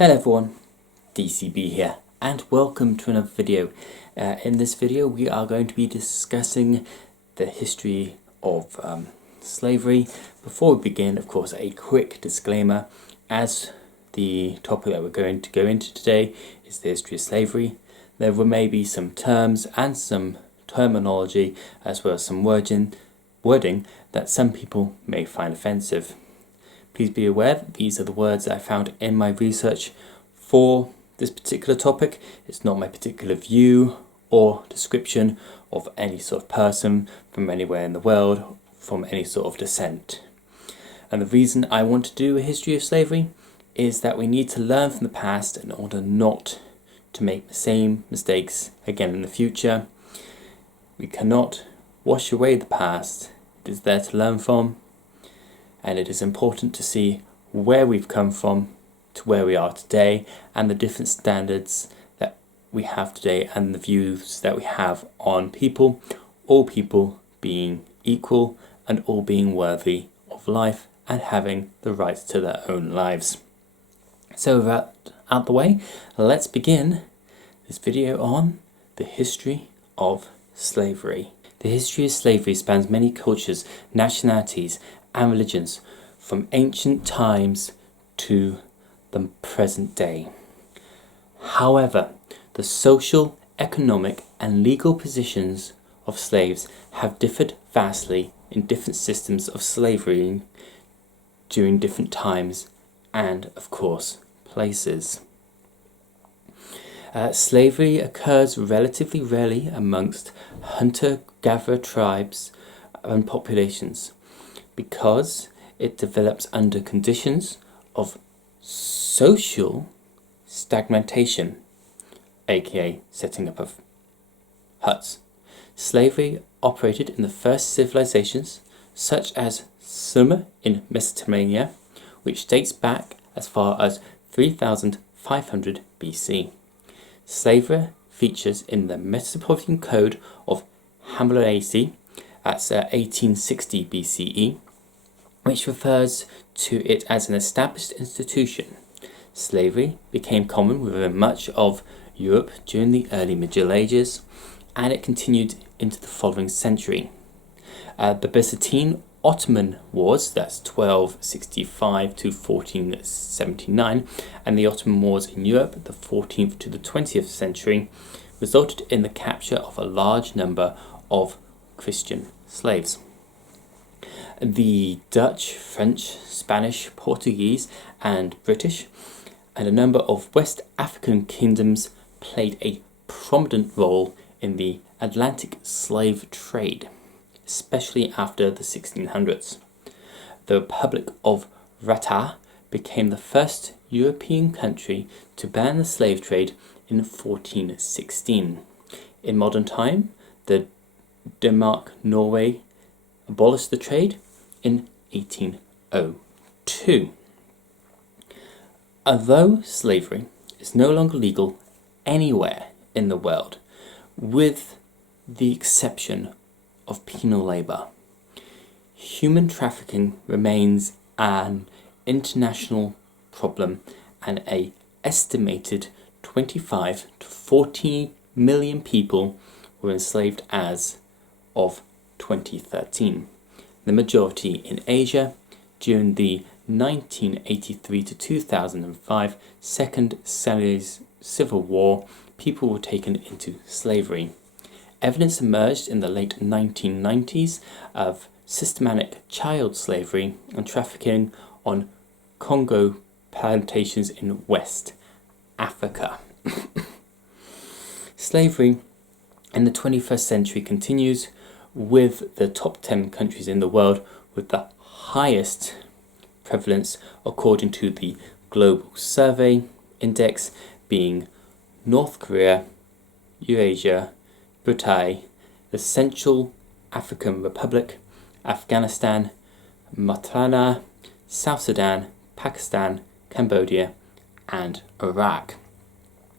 Hello everyone, DCB here, and welcome to another video. In this video we are going to be discussing the history of slavery. Before we begin, of course, a quick disclaimer, as the topic that we're going to go into today is the history of slavery. There may be some terms and some terminology as well as some wording that some people may find offensive. Please be aware that these are the words that I found in my research for this particular topic. It's not my particular view or description of any sort of person from anywhere in the world, from any sort of descent. And the reason I want to do a history of slavery is that we need to learn from the past in order not to make the same mistakes again in the future. We cannot wash away the past. It is there to learn from. And it is important to see where we've come from to where we are today, and the different standards that we have today and the views that we have on people, all people being equal and all being worthy of life and having the right to their own lives. So with that out the way, let's begin this video on the history of slavery. The history of slavery spans many cultures, nationalities and religions from ancient times to the present day. However, the social, economic and legal positions of slaves have differed vastly in different systems of slavery during different times and, of course, places. Slavery occurs relatively rarely amongst hunter-gatherer tribes and populations, because it develops under conditions of social stagnation, aka setting up of huts. Slavery operated in the first civilizations, such as Sumer in Mesopotamia, which dates back as far as 3500 BC. Slavery features in the Mesopotamian Code of Hammurabi, that's 1860 BCE, which refers to it as an established institution. Slavery became common within much of Europe during the early Middle Ages, and it continued into the following century. The Byzantine-Ottoman Wars, that's 1265 to 1479, and the Ottoman Wars in Europe, the 14th to the 20th century, resulted in the capture of a large number of Christian slaves. The Dutch, French, Spanish, Portuguese and British and a number of West African kingdoms played a prominent role in the Atlantic slave trade, especially after the 1600s. The Republic of Rata became the first European country to ban the slave trade in 1416. In modern time, the Denmark, Norway abolished the trade in 1802. Although slavery is no longer legal anywhere in the world, with the exception of penal labour, human trafficking remains an international problem, and an estimated 25 to 40 million people were enslaved as of 2013, the majority in Asia. During the 1983 to 2005 Second Civil War, people were taken into slavery. Evidence emerged in the late 1990s of systematic child slavery and trafficking on Congo plantations in West Africa. Slavery in the 21st century continues, with the top 10 countries in the world with the highest prevalence according to the Global Survey Index being North Korea, Eurasia, Brunei, the Central African Republic, Afghanistan, Botswana, South Sudan, Pakistan, Cambodia and Iraq.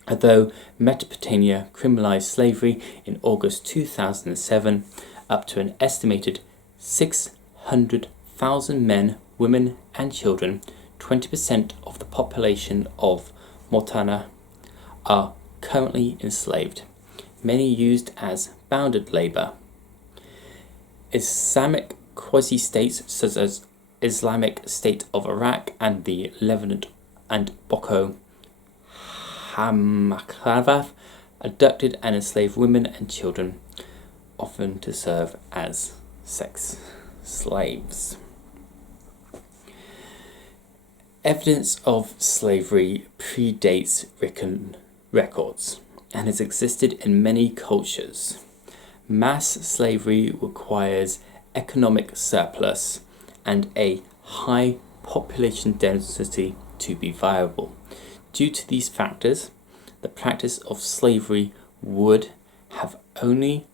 Although Mesopotamia criminalised slavery in August 2007, up to an estimated 600,000 men, women and children, 20% of the population of Montana are currently enslaved, many used as bonded labour. Islamic quasi-states such as Islamic State of Iraq and the Levant and Boko Haram abducted and enslaved women and children, often to serve as sex slaves. Evidence of slavery predates written records and has existed in many cultures. Mass slavery requires economic surplus and a high population density to be viable. Due to these factors, the practice of slavery would have only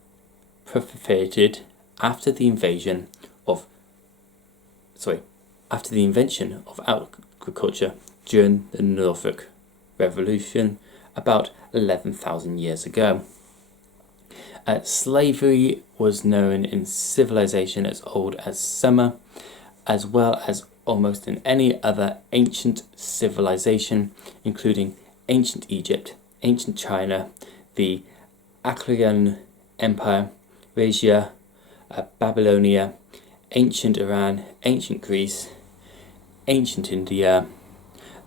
proliferated after the invention of agriculture during the Norfolk Revolution about 11,000 years ago. Slavery was known in civilization as old as Sumer, as well as almost in any other ancient civilization, including ancient Egypt, ancient China, the Akkadian Empire, Persia, Babylonia, ancient Iran, ancient Greece, ancient India,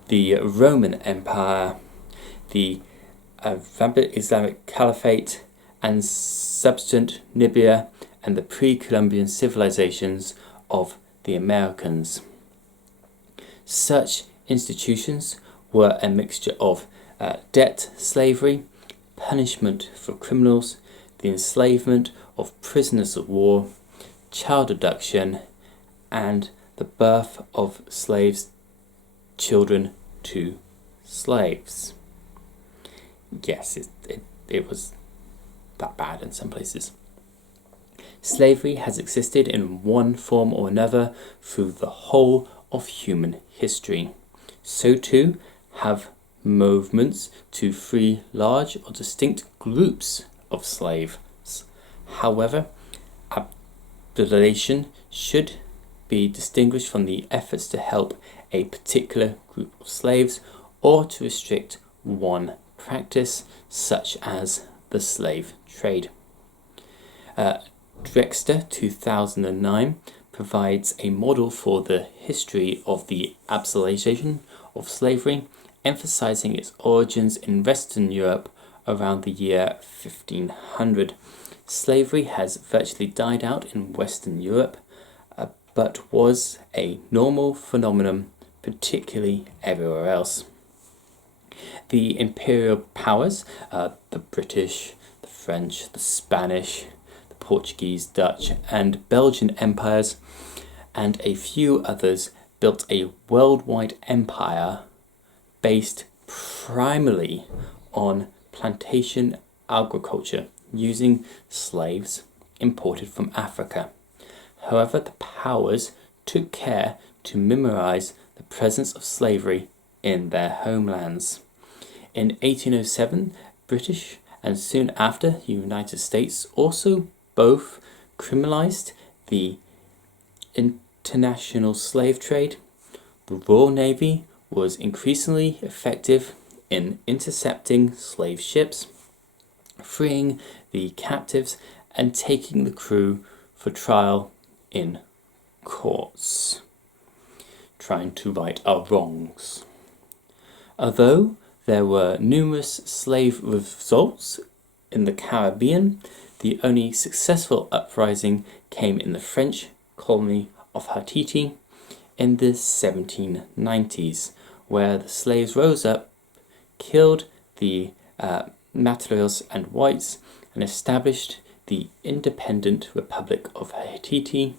the Roman Empire, the Islamic Caliphate, and subsequent Nubia and the pre-Columbian civilizations of the Americans. Such institutions were a mixture of debt slavery, punishment for criminals, the enslavement of prisoners of war, child abduction, and the birth of children to slaves. Yes, it was that bad in some places. Slavery has existed in one form or another through the whole of human history. So too have movements to free large or distinct groups of slaves. However, abolition should be distinguished from the efforts to help a particular group of slaves or to restrict one practice, such as the slave trade. Drescher 2009 provides a model for the history of the abolition of slavery, emphasizing its origins in Western Europe around the year 1500. Slavery has virtually died out in Western Europe, but was a normal phenomenon, particularly everywhere else. The imperial powers, the British, the French, the Spanish, the Portuguese, Dutch, and Belgian empires, and a few others, built a worldwide empire based primarily on plantation agriculture using slaves imported from Africa. However, the powers took care to minimize the presence of slavery in their homelands. In 1807, British and soon after United States also both criminalized the international slave trade. The Royal Navy was increasingly effective in intercepting slave ships, freeing the captives, and taking the crew for trial in courts, trying to right our wrongs. Although there were numerous slave revolts in the Caribbean, the only successful uprising came in the French colony of Haiti in the 1790s, where the slaves rose up, killed the Matadors and whites, and established the independent Republic of Haiti.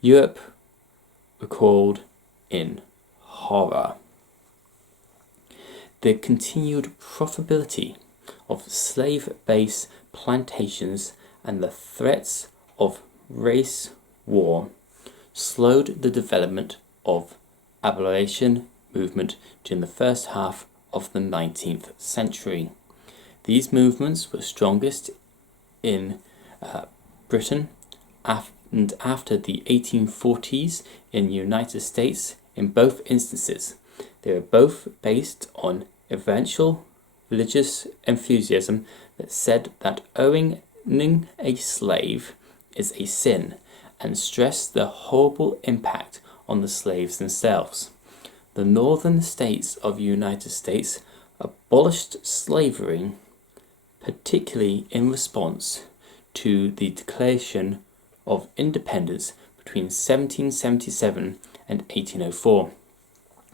Europe recoiled in horror. The continued profitability of slave-based plantations and the threats of race war slowed the development of abolition movement during the first half of the 19th century. These movements were strongest in Britain and after the 1840s in the United States. In both instances, they were both based on eventual religious enthusiasm that said that owning a slave is a sin, and stressed the horrible impact on the slaves themselves. The northern states of the United States abolished slavery, particularly in response to the Declaration of Independence between 1777 and 1804.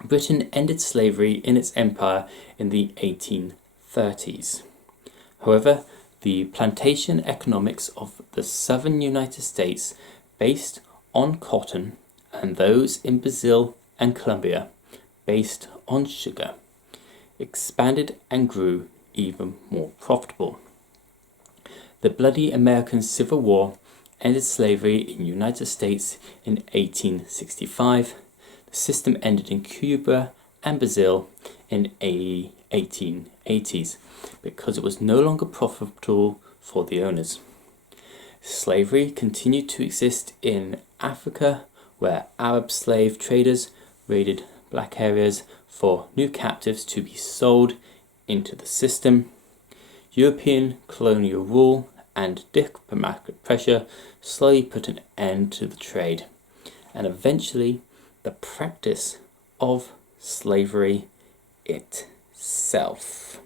Britain ended slavery in its empire in the 1830s. However, the plantation economics of the southern United States, based on cotton, and those in Brazil and Colombia, based on sugar, expanded and grew even more profitable. The bloody American Civil War ended slavery in the United States in 1865. The system ended in Cuba and Brazil in the 1880s because it was no longer profitable for the owners. Slavery continued to exist in Africa, where Arab slave traders raided black areas for new captives to be sold into the system. European colonial rule and diplomatic pressure slowly put an end to the trade, and eventually the practice of slavery itself.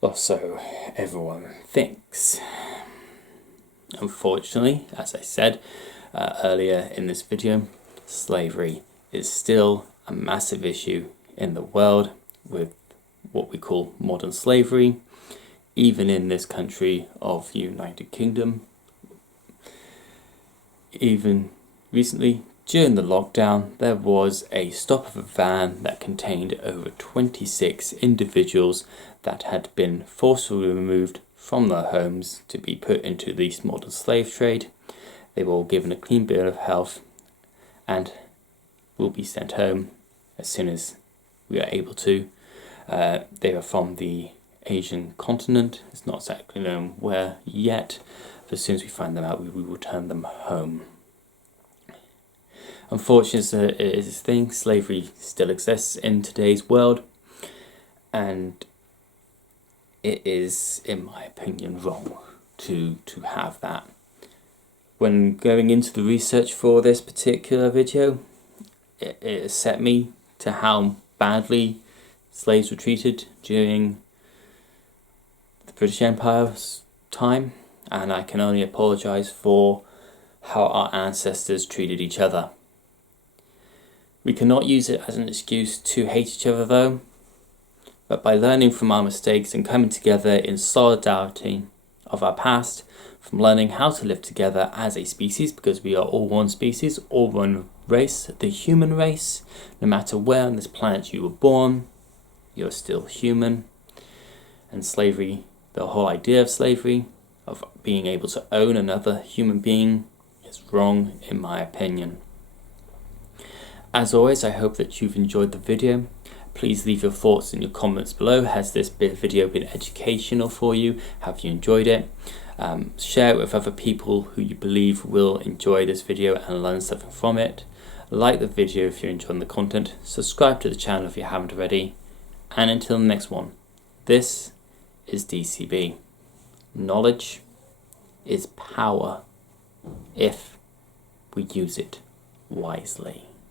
Or so everyone thinks. Unfortunately, as I said earlier in this video, slavery is still a massive issue in the world, with what we call modern slavery, even in this country of the United Kingdom. Even recently, during the lockdown, there was a stop of a van that contained over 26 individuals that had been forcibly removed from their homes to be put into the modern slave trade. They were all given a clean bill of health and will be sent home as soon as we are able to. They are from the Asian continent. It's not exactly known where yet, but as soon as we find them out, we will return them home. Unfortunately, it is a thing. Slavery still exists in today's world, and it is, in my opinion, wrong to have that. When going into the research for this particular video, it set me to how badly slaves were treated during the British Empire's time, and I can only apologise for how our ancestors treated each other. We cannot use it as an excuse to hate each other though, but by learning from our mistakes and coming together in solidarity of our past, from learning how to live together as a species, because we are all one species, all one race, the human race. No matter where on this planet you were born, you're still human. And slavery, the whole idea of slavery, of being able to own another human being, is wrong in my opinion. As always, I hope that you've enjoyed the video. Please leave your thoughts in your comments below. Has this video been educational for you? Have you enjoyed it? Share it with other people who you believe will enjoy this video and learn something from it. Like the video if you're enjoying the content. Subscribe to the channel if you haven't already. And until the next one, this is DCB. Knowledge is power if we use it wisely.